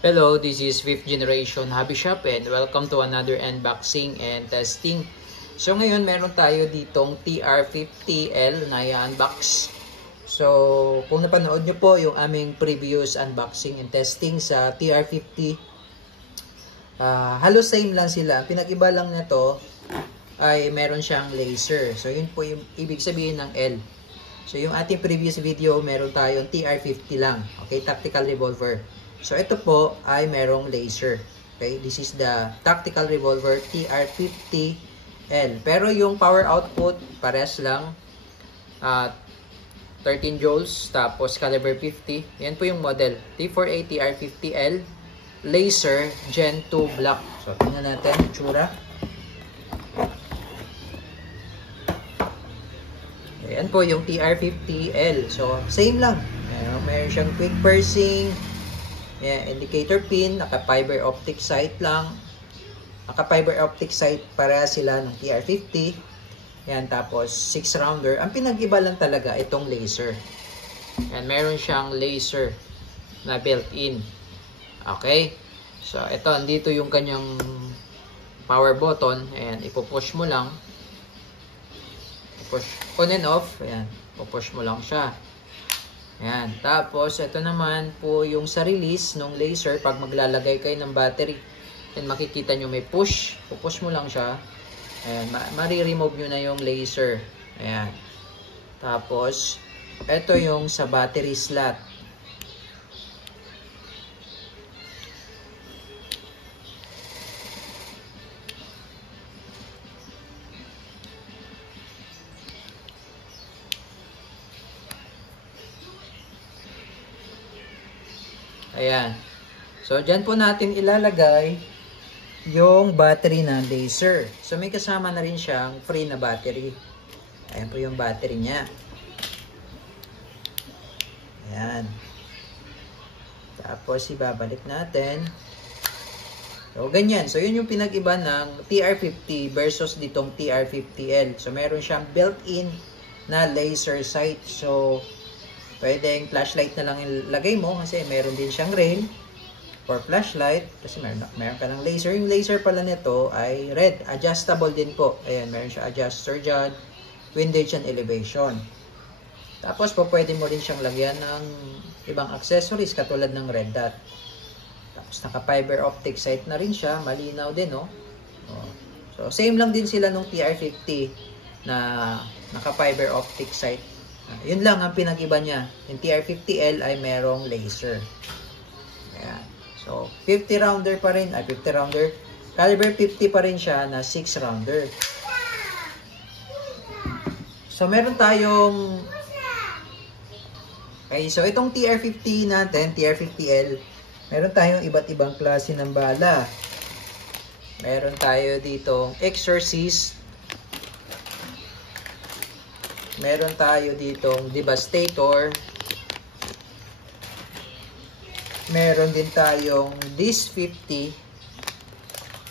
Hello, this is 5th generation Hobby Shop and welcome to another unboxing and testing. So ngayon meron tayo ditong TR50L na i-unbox. So kung napanood nyo po yung aming previous unboxing and testing sa TR50, halos same lang sila. Pinag-iba lang nito ay meron siyang laser. So yun po yung ibig sabihin ng L. So yung ating previous video meron tayong TR50 lang. Okay, tactical revolver. So ito po ay merong laser. Okay, this is the tactical revolver TR50L. Pero yung power output parehas lang. 13 joules tapos caliber 50. Yan po yung model. T4A TR50L laser Gen 2 black. So tingnan natin yung tsura. Yan po yung TR50L. So same lang. Meron siyang quick pursing. Yeah, indicator pin, naka-fiber optic sight lang. Naka-fiber optic sight para sila ng TR50. Yan, tapos 6 rounder. Ang pinag-iba lang talaga itong laser. Yan, meron siyang laser na built-in. Okay? So, ito, andito yung kanyang power button. Ayan, ipupush mo lang. Push on and off. Ayan, ipupush mo lang siya. Ayan. Tapos, ito naman po yung sa release ng laser. Pag maglalagay kayo ng battery, and makikita nyo may push. Pupush mo lang siya. Ayan. Mari-remove nyo na yung laser. Ayan. Tapos, ito yung sa battery slot. Ayan. So, dyan po natin ilalagay yung battery ng laser. So, may kasama na rin siyang free na battery. Ayan po yung battery niya. Ayan. Tapos, ibabalik natin. So, ganyan. So, yun yung pinag-iba ng TR50 versus ditong TR50L. So, meron siyang built-in na laser sight. So, pwedeng flashlight na lang ilagay mo kasi meron din siyang rail for flashlight kasi meron ka ng laser. Yung laser pala nito ay red. Adjustable din po. Ayan, meron siya adjuster dyan, windage and elevation. Tapos po pwede mo rin siyang lagyan ng ibang accessories katulad ng red dot. Tapos naka fiber optic sight na rin siya. Malinaw din, no? So same lang din sila nung TR50 na naka fiber optic sight. Yun lang ang pinag-iba niya. Yung TR50L ay merong laser. Ayan. So, 50 rounder pa rin. 50 rounder. Caliber 50 pa rin siya na 6 rounder. So, meron tayong... Okay, so itong TR50 natin, TR50L, meron tayong iba't ibang klase ng bala. Meron tayo ditong Exorcist. Meron tayo ditong Devastator. Meron din tayong Dis 50.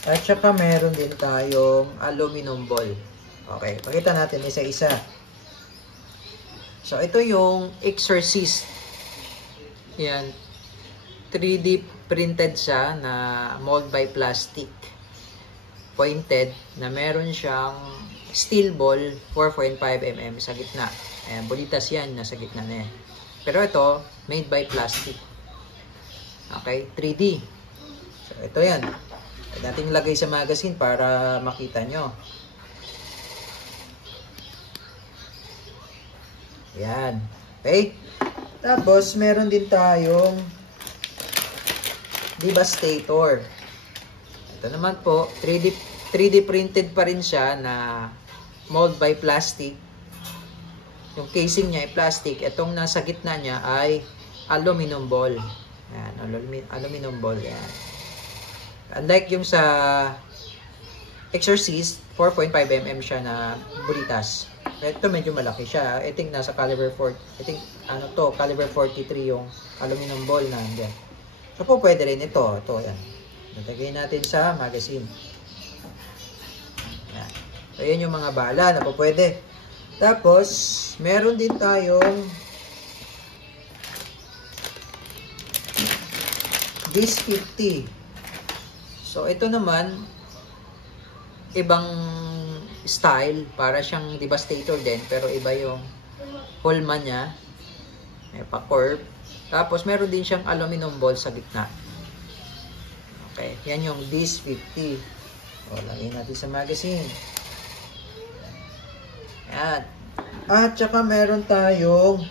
At saka meron din tayong aluminum ball. Okay, pakita natin isa-isa. So, ito yung Exorcist. Yan. 3D printed siya na mold by plastic. Pointed na meron siyang steel ball 4.5 mm sa gitna. Ayan, bulitas yan, nasa gitna na yan. Pero ito, made by plastic. Okay, 3D. So, ito yan. Pwede natin lagay sa magazine para makita nyo. Ayan. Okay. Tapos, meron din tayong Devastator. Ito naman po, 3D printed pa rin siya na mold by plastic. Yung casing niya ay plastic. Itong nasa gitna niya ay aluminum ball. Yan, aluminum ball. Yan. Unlike yung sa Exorcist, 4.5 mm siya na bulitas. Ito medyo malaki siya. I think nasa caliber 4. I think caliber 43 yung aluminum ball na andyan. So po pwede rin ito. Ito yan. Natagay natin sa magazine. Yan. So, yan yung mga bala na po pwede. Tapos, meron din tayong This 50. So, ito naman, ibang style. Para siyang Devastator din, pero iba yung hulma niya. May pa-curve. Tapos, meron din siyang aluminum ball sa gitna. Okay, yan yung this 50. O, lagay natin sa magazine. Yan. At saka meron tayong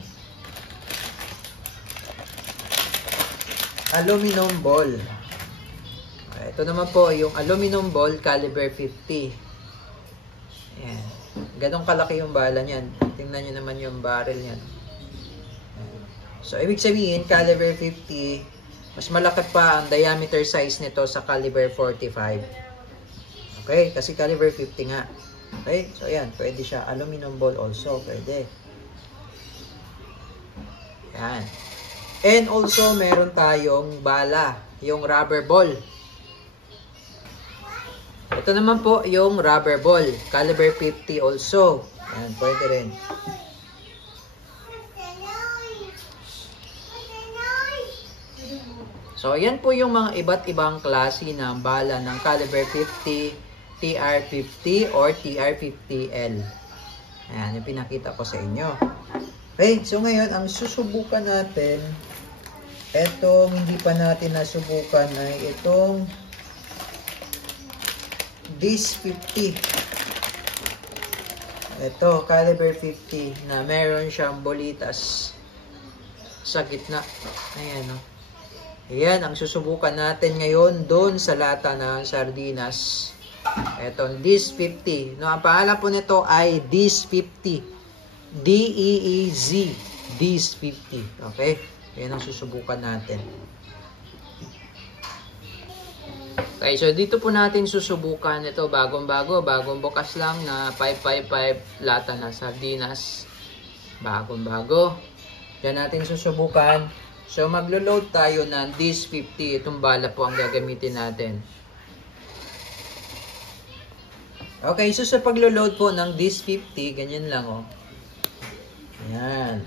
aluminum ball. Ito naman po yung aluminum ball caliber 50. Ayan. Ganong kalaki yung bala niyan. Tingnan nyo naman yung barrel niyan. So, ibig sabihin, caliber 50, mas malaki pa ang diameter size nito sa caliber 45. Okay? Kasi caliber 50 nga. Okay? So, ayan. Pwede siya. Aluminum ball also. Pwede. Ayan. And also, meron tayong bala. Yung rubber ball. Ito naman po yung rubber ball. Caliber 50 also. Ayan. Pwede rin. So, ayan po yung mga iba't ibang klase ng bala ng caliber 50, TR50 or TR50L. Ayan, yung pinakita ko sa inyo. Okay, so ngayon, ang susubukan natin, etong hindi pa natin nasubukan ay itong this 50. Ito, caliber 50 na meron siyang bolitas sa gitna. Ayan, o. Ayan, ang susubukan natin ngayon doon sa lata ng sardinas. Ito, this 50. No, ang pangalan po nito ay this 50. D-E-E-Z. This 50. Okay? Ayan ang susubukan natin. Okay, so dito po natin susubukan ito bagong-bago. Bagong bukas lang na 555 lata ng sardinas. Bagong-bago. Diyan natin susubukan. So, maglo-load tayo ng this 50. Itong bala po ang gagamitin natin. Okay, so sa paglo-load po ng this 50, ganyan lang, oh. Ayan.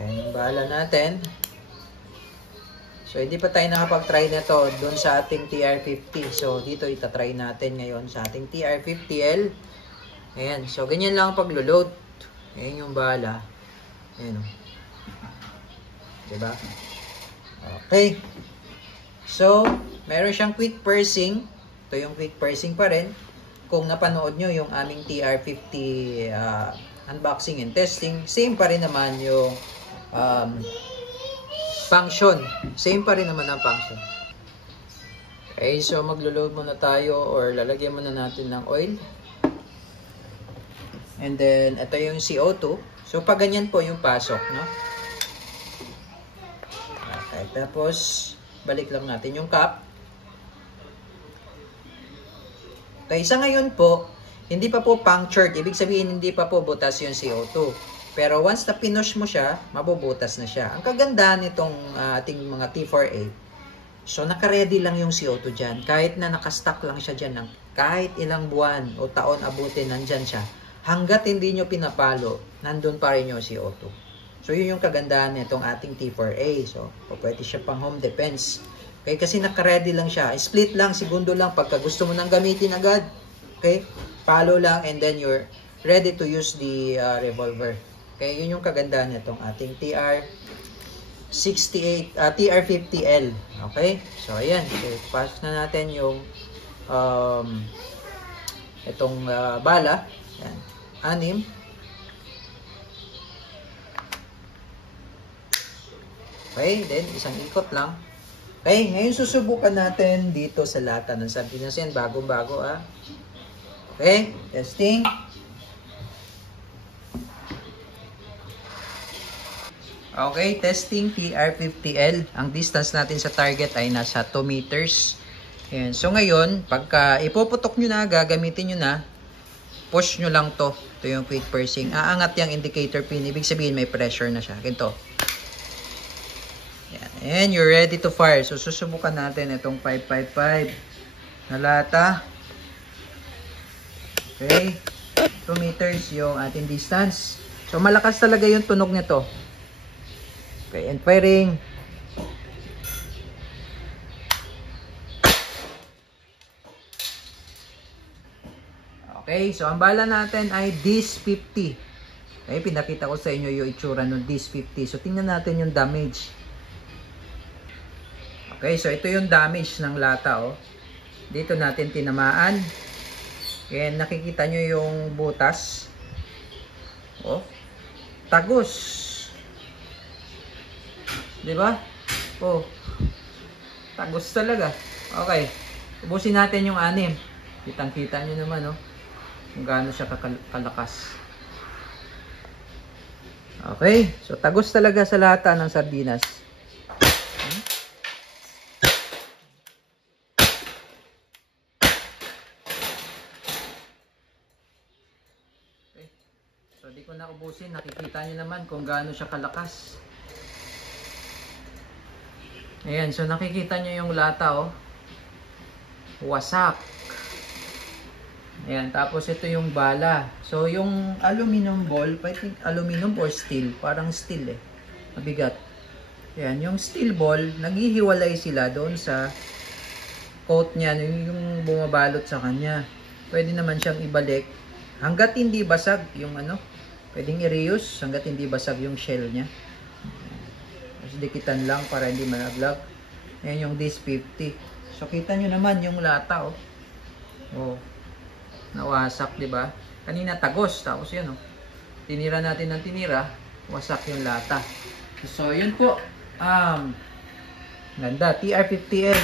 Ayan yung bala natin. So, hindi pa tayo nakapag-try na to doon sa ating TR50. So, dito itatry natin ngayon sa ating TR50L. Ayan. So, ganyan lang ang paglo-load. Ayan yung bala. Ayan. Diba? Okay. So, meron siyang quick pursing. Ito yung quick pursing pa rin. Kung napanood nyo yung aming TR50 unboxing and testing, same pa rin naman yung function. Same pa rin naman ang function. Okay, so maglo-load muna tayo or lalagyan muna natin ng oil. And then, ito yung CO2. So, pag ganyan po yung pasok, no? Okay, tapos, balik lang natin yung cap. Okay, sa ngayon po, hindi pa po punctured. Ibig sabihin, hindi pa po butas yung CO2. Pero once na pinush mo siya, mabubutas na siya. Ang kagandahan nitong ating mga T4A, so naka-ready lang yung CO2 dyan. Kahit na nakastock lang siya dyan ng kahit ilang buwan o taon abutin, nandyan siya. Hanggat hindi nyo pinapalo, nandun pa rin yung CO2. So yun yung kagandahan nitong ating T4A. So pwede siya pang home defense. Okay, kasi naka-ready lang siya. Split lang, segundo lang pagka gusto mo nang gamitin agad. Okay, palo lang and then you're ready to use the revolver. Okay, yun yung kagandahan nitong ating TR50L. Okay? So, ayan. So, pasok na natin yung itong bala. Ayan. 6. Okay, then isang ikot lang. Okay, ngayon susubukan natin dito sa lata ng sardinas yan. Bagong-bago, ah. Okay, testing. Okay, testing TR50L. Ang distance natin sa target ay nasa 2 meters. Ayan. So ngayon, pagka ipuputok nyo na, gagamitin nyo na, push nyo lang to. Ito yung quick pursing. Aangat yung indicator pin. Ibig sabihin may pressure na siya. Ganito. Ayan. And you're ready to fire. So susubukan natin itong 555 na lata. Okay. 2 meters yung ating distance. So, malakas talaga yung tunog nito. Okay, end firing. Okay, so ang bala natin ay DIS-50. Okay, pinakita ko sa inyo yung itsura ng DIS-50. So, tingnan natin yung damage. Okay, so ito yung damage ng lata, oh. Dito natin tinamaan. And nakikita nyo yung butas. Oh, tagos. Diba? Oh, tagos talaga. Okay, ubusin natin yung 6. Kitang-kita nyo naman, oh, kung gaano siya kalakas. Okay, so tagos talaga sa lata ng sardinas. Okay. So di ko na ubusin, nakikita nyo naman kung gaano siya kalakas. Ayan, so nakikita nyo yung lata, oh. Wasak. Ayan, tapos ito yung bala. So, yung aluminum ball, I think aluminum or steel. Parang steel eh. Mabigat. Ayan, yung steel ball, naghihiwalay sila doon sa coat niya, yung bumabalot sa kanya. Pwede naman siyang ibalik. Hanggat hindi basag yung ano, pwedeng i-reuse hanggat hindi basag yung shell niya. Tapos dikitan lang para hindi malaglag. Ayan yung DIS-50. So, kita nyo naman yung lata, oh. Oh. Nawasak, di ba? Kanina tagos, tapos yan, oh. Tinira natin ng tinira, wasak yung lata. So, yun po. Ganda. TR-50L.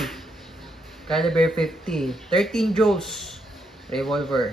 Caliber 50. 13 joules. Revolver.